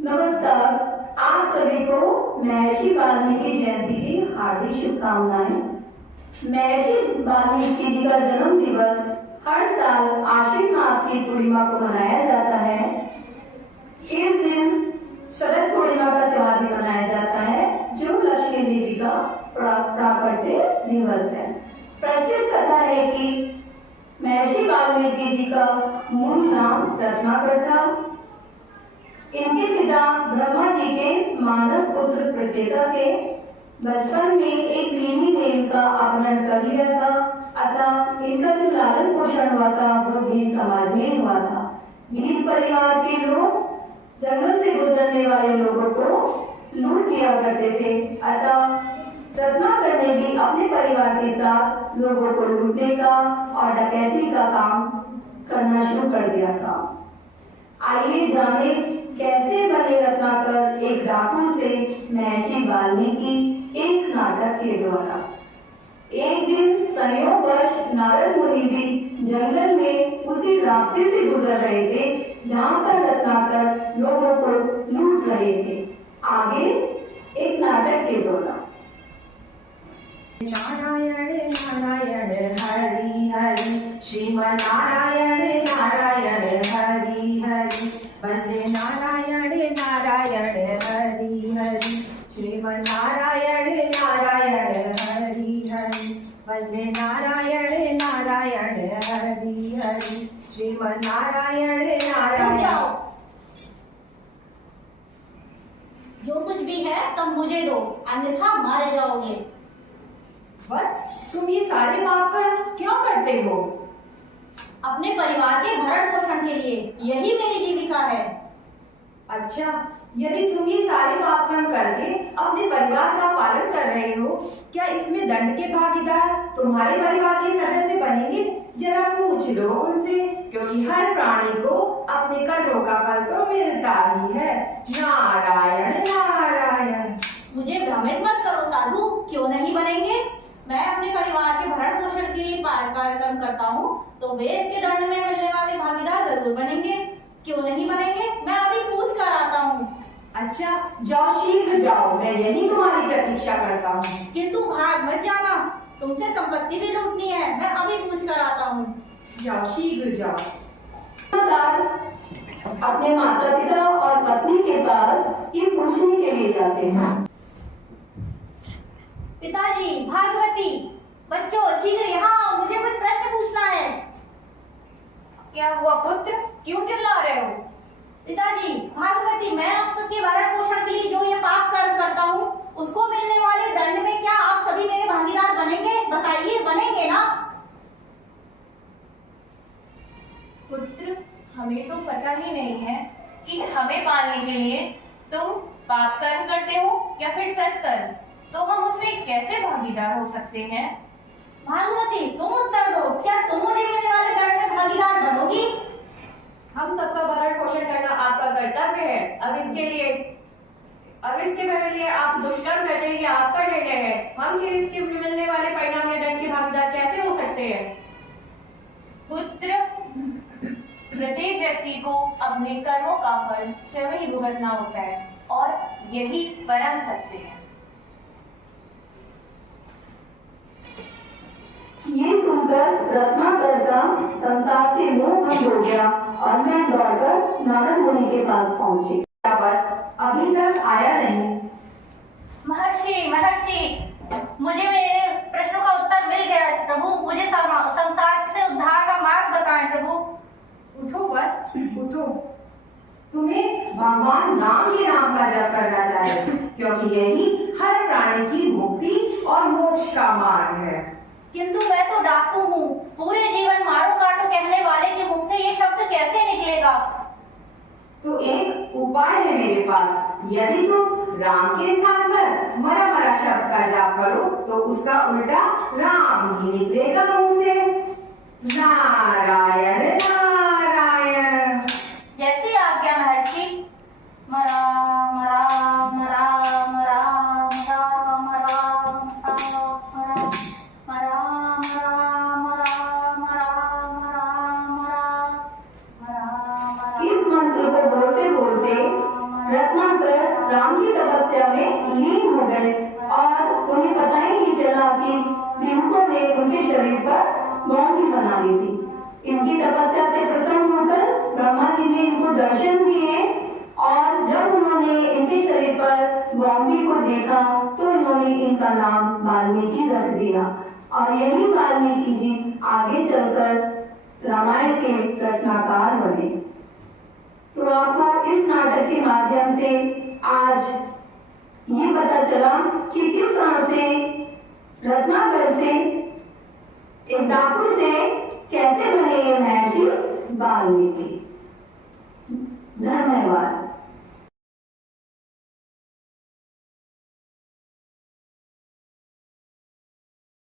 नमस्कार। आप सभी को महर्षि वाल्मीकि जयंती की हार्दिक शुभकामनाएं। महर्षि वाल्मीकि जी का जन्म दिवस हर साल आश्विन मास की पूर्णिमा को मनाया जाता है। इस दिन शरद पूर्णिमा का त्योहार भी मनाया जाता है, जो लक्ष्मी देवी का प्राकट्य दिवस है। प्रसिद्ध कथा है कि महर्षि वाल्मीकि जी का मूल नाम रत्नाकर था। इनके पिता ब्रह्मा जी के मानस पुत्र प्रचेता थे। बचपन में एक नीली ने इनका अपहरण कर लिया था, अतः इनका जो लालन पोषण हुआ था वो भी समाज में हुआ था। वीर परिवार के लोग जंगल से गुजरने वाले लोगों को लूट लिया करते थे, अतः रत्नाकर ने भी अपने परिवार के साथ लोगों को लूटने का और डकैती का काम करना शुरू कर दिया था। आइए जाने कैसे बने रत्नाकर एक डाकू से महर्षि वाल्मीकि एक नाटक के द्वारा। एक दिन संयोगवश नारद मुनि भी जंगल में उसी रास्ते से गुजर रहे थे जहाँ पर रत्नाकर लोगों को लूट रहे थे। आगे एक नाटक के द्वारा। नारायण नारायण हरि हरि श्रीमन्नारायण नारायण हरि हरि वंदे नारायण नारायण हरि हरि श्रीमन्नारायण नारायण हरि हरि वंदे नारायण नारायण हरि हरि श्रीमन्नारायण नारायण। जो कुछ भी है सब मुझे दो, अन्यथा मारे जाओगे। बस तुम ये सारे पाप कर क्यों करते हो? अपने परिवार के भरण पोषण के लिए, यही मेरी जीविका है। अच्छा, यदि तुम ये सारे पाप कर्म करके अपने परिवार का पालन कर रहे हो, क्या इसमें दंड के भागीदार तुम्हारे परिवार के सदस्य बनेंगे? जरा पूछ लो उनसे, क्योंकि हर प्राणी को अपने कर्मों का फल तो मिलता ही है। नारायण नारायण। मुझे भ्रमित मत करो साधु, क्यों नहीं बनेंगे? मैं अपने परिवार के भरण पोषण के लिए कार्यक्रम करता हूँ, तो वे इसके दंड में मिलने वाले भागीदार जरूर बनेंगे। क्यों नहीं बनेंगे? मैं अभी पूछ कर आता हूँ। अच्छा, जाओ शीघ्र जाओ, मैं यही तुम्हारी प्रतीक्षा करता हूँ। किंतु भाग मत जाना, तुमसे संपत्ति भी लूटनी है। मैं अभी पूछ कर आता हूँ। जाओ शीघ्र जाओ। अपने माता पिता और पत्नी के पास ये पूछने के लिए जाते हैं। पिताजी, भागवती, बच्चों शीघ्र यहाँ आओ, मुझे कुछ प्रश्न पूछना है। क्या हुआ पुत्र, क्यों चिल्ला रहे हो? पिताजी, भागवती, मैं आप सबके भरण पोषण के लिए जो ये पाप कर्म करता हूँ, उसको मिलने वाले दंड में क्या आप सभी मेरे भागीदार बनेंगे? बताइए, बनेंगे ना? पुत्र, हमें तो पता ही नहीं है कि हमें पालने के लिए तुम पाप कर्म करते हो या फिर सत्कर्म, तो हम उसमें कैसे भागीदार हो सकते हैं? भागवती, तुम उत्तर दो, क्या तुम मुझे मिलने वाले दंड में भागीदार बनोगी? हम सबका भरण पोषण करना आपका कर्तव्य है। अब इसके लिए आप दुष्कर्म करते हैं, ये आपका निर्णय है। हम इसके मिलने वाले परिणाम या दंड के भागीदार कैसे हो सकते हैं? पुत्र, प्रत्येक व्यक्ति को अपने कर्मों का फल स्वयं ही भुगतना होता है और यही परम सत्य है। ये सुनकर रत्नाकर का संसार से मोह भंग हो गया और मैं दौड़कर नारद मुनि के पास पहुंची। अभी तक आया नहीं। महर्षि, मुझे मेरे प्रश्नों का उत्तर मिल गया है प्रभु। मुझे संसार से उद्धार का मार्ग बताएं प्रभु। उठो बस, उठो। तुम्हें भगवान राम के नाम का जप करना चाहिए, क्योंकि यही हर प्राणी की मुक्ति और मोक्ष का मार्ग है। किंतु मैं तो डाकू हूँ, पूरे जीवन मारो काटो कहने वाले के मुख से ये शब्द कैसे निकलेगा? तो एक उपाय है मेरे पास। यदि तुम राम के स्थान पर मरा मरा शब्द का जाप करो, तो उसका उल्टा राम ही निकलेगा मुंह से। नारायण नारायण। जैसी आज्ञा महर्षि। मरा मरा मरा मरा मरा मरा मरा इस मंत्र को बोलते बोलते रत्न इनके शरीर पर बॉम्ब भी बना दी थी। इनकी तपस्या से प्रसन्न होकर ब्रह्मा जी ने इनको दर्शन दिए और जब उन्होंने इनके शरीर पर वाल्मीकि को देखा तो इन्होंने इनका नाम वाल्मीकि रख दिया और यही वाल्मीकि जी आगे चलकर रामायण के रचनाकार बने। तो आपको इस नाटक के माध्यम से आज ये पता चला कि किस तरह से रत्नाकर से एक डाकू से कैसे बने ये महर्षि वाल्मीकि। धन्यवाद।